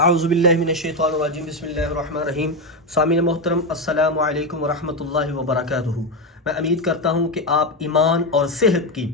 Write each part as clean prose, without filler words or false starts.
आउज़ुबिल्लाहि मिनश्शैतानिर्रजीम बिस्मिल्लाहिर्रहमानिर्रहीम। सामीन मोहतरम अस्सलामु अलैकुम वरहमतुल्लाहि वबरकातुहू। मैं उम्मीद करता हूँ कि आप ईमान और सेहत की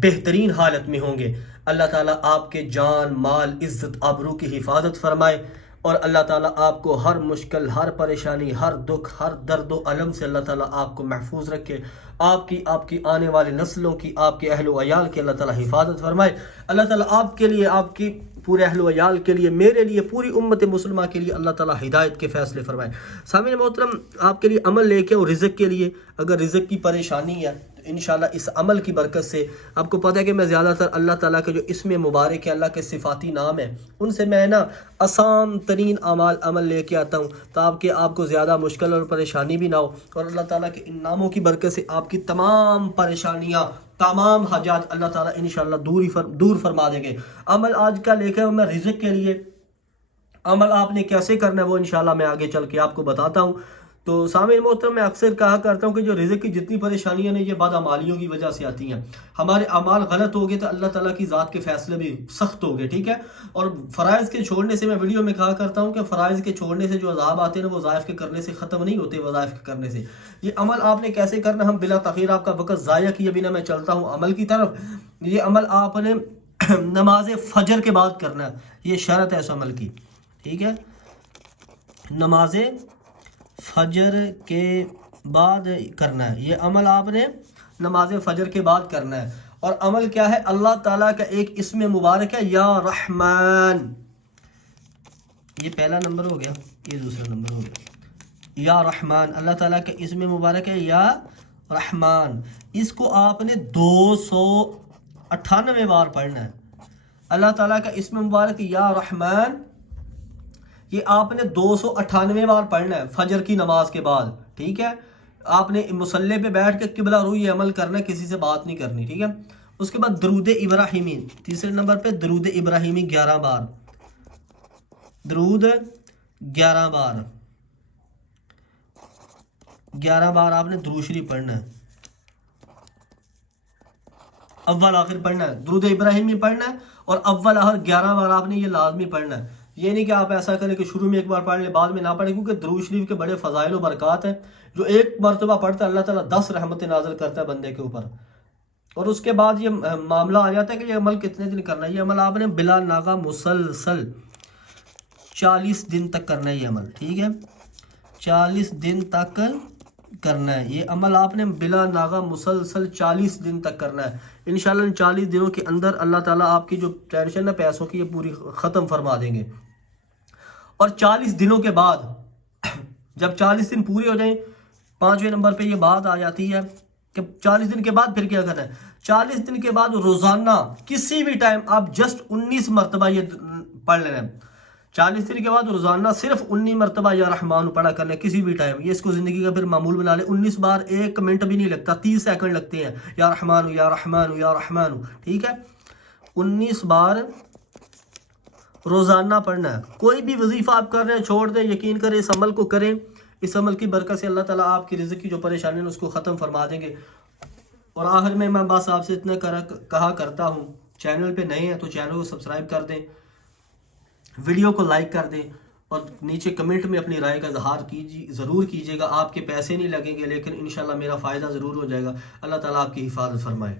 बेहतरीन हालत में होंगे। अल्लाह ताला आपके जान माल इज़्ज़त आबरू की हिफाजत फरमाए और अल्लाह ताला आपको हर मुश्किल हर परेशानी हर दुख हर दर्द व अलम से अल्लाह ताला आपको महफूज रखे। आपकी आपकी आने वाली नस्लों की आपके अहल व अयाल की अल्लाह ताला हिफाजत फरमाए। अल्लाह ताला आपके लिए आपकी पूरे अहल व अयाल के लिए मेरे लिए पूरी उम्मत मुसलमा के लिए अल्लाह ताला हिदायत के फ़ैसले फरमाए। सामीन मोहतरम आपके लिए अमल लेके और रिज़्क़ के लिए अगर रिज़्क़ की परेशानी है तो इंशाल्लाह इस अमल की बरकत से आपको पता है कि मैं ज़्यादातर अल्लाह ताला के जो इसमें मुबारक है अल्लाह के सिफ़ाती नाम है उनसे मैं ना आसान तरीन अमल लेके आता हूँ ताकि आपको ज़्यादा मुश्किल और परेशानी भी ना हो और अल्लाह ताला के इन नामों की बरकत से आपकी तमाम परेशानियाँ तमाम हाजात अल्लाह ताला इंशाल्लाह दूर फरमा देंगे। अमल आज का लेकर मैं रिज़्क़ के लिए अमल आपने कैसे करना है वो इंशाल्लाह मैं आगे चल के आपको बताता हूँ। तो सामीन मोहतरम मैं अक्सर कहा करता हूँ कि जो रिज़्क़ की जितनी परेशानियाँ हैं ये बदअमालियों की वजह से आती हैं। हमारे अमाल गलत हो गए तो अल्लाह ताला की ज़ात के फ़ैसले भी सख्त हो गए, ठीक है। और फ़राइज़ के छोड़ने से मैं वीडियो में कहा करता हूँ कि फ़राइज़ के छोड़ने से जो अज़ाब आते हैं ना वो ज़ाइफ़ के करने से ख़त्म नहीं होते, वज़ाइफ़ के करने से। ये अमल आपने कैसे करना, हम बिला तख़ीर आपका वक़्त ज़ाया किए बिना मैं चलता हूँ अमल की तरफ। ये अमल आपने नमाज फ़जर के बाद करना है, ये शर्त है इस अमल की, ठीक है। नमाज फ़जर के बाद करना है ये अमल, आपने नमाज फ़जर के बाद करना है। और अमल क्या है, अल्लाह ताला का एक इसमें मुबारक है या रहमान, ये पहला नंबर हो गया, ये दूसरा नंबर हो गया। या रहमान अल्लाह ताला का इसमें मुबारक है या रहमान, इसको आपने 298 बार पढ़ना है। अल्लाह ताला का इसमें मुबारक या रहमान ये आपने 298 बार पढ़ना है फजर की नमाज के बाद, ठीक है। आपने मुसल्ले पे बैठ के किबला रूई अमल करना है, किसी से बात नहीं करनी, ठीक है। उसके बाद दरूद इब्राहिमी, तीसरे नंबर पे दरूद इब्राहिमी 11 बार, दरूद 11 बार, 11 बार आपने दुरूद शरीफ पढ़ना है, अव्वल आखिर पढ़ना है, दरूद इब्राहिमी पढ़ना है और अव्वल आखिर 11 बार आपने ये लाजमी पढ़ना है। ये नहीं कि आप ऐसा करें कि शुरू में एक बार पढ़ ले बाद में ना पढ़े, क्योंकि दरूद शरीफ के बड़े फ़ज़ाइल व बरक़ात हैं। जो एक मरतबा पढ़ता है अल्लाह ताला 10 रहमतें नाज़िल करता है बंदे के ऊपर। और उसके बाद ये मामला आ जाता है कि ये अमल कितने दिन करना है। ये अमल आपने बिला नागा मुसलसल 40 दिन तक करना है ये अमल, ठीक है। 40 दिन तक करना है ये अमल, आपने बिला नागा मुसलसल 40 दिन तक करना है। इंशाल्लाह इन 40 दिनों के अंदर अल्लाह ताला आपकी जो टेंशन है पैसों की ये पूरी ख़त्म फरमा देंगे। और 40 दिनों के बाद जब 40 दिन पूरे हो जाएं, 5वें नंबर पे ये बात आ जाती है कि 40 दिन के बाद फिर क्या करना है। 40 दिन के बाद रोज़ाना किसी भी टाइम आप जस्ट 19 मरतबा ये पढ़ लेना है। 40 दिन के बाद रोज़ाना सिर्फ 19 मरतबा या रहमान पढ़ा करना है किसी भी टाइम। ये इसको ज़िंदगी का फिर मामूल बना ले। 19 बार 1 मिनट भी नहीं लगता, 30 सेकंड लगते हैं। या रहमान या रहमान या रहमान, ठीक है। 19 बार रोज़ाना पढ़ना है। कोई भी वजीफ़ा आप कर रहे हैं छोड़ दें, यकीन करें इस अमल को करें। इस अमल की बरकत से अल्लाह ताला आपकी रिज़्क़ की जो परेशानी है उसको ख़त्म फरमा देंगे। और आखिर में मैं बस आपसे इतना कहा करता हूँ, चैनल पे नए हैं तो चैनल को सब्सक्राइब कर दें, वीडियो को लाइक कर दें और नीचे कमेंट में अपनी राय का इजहार ज़रूर कीजिएगा। आपके पैसे नहीं लगेंगे लेकिन इंशाल्लाह मेरा फ़ायदा ज़रूर हो जाएगा। अल्लाह ताला आपकी हिफाजत फरमाए।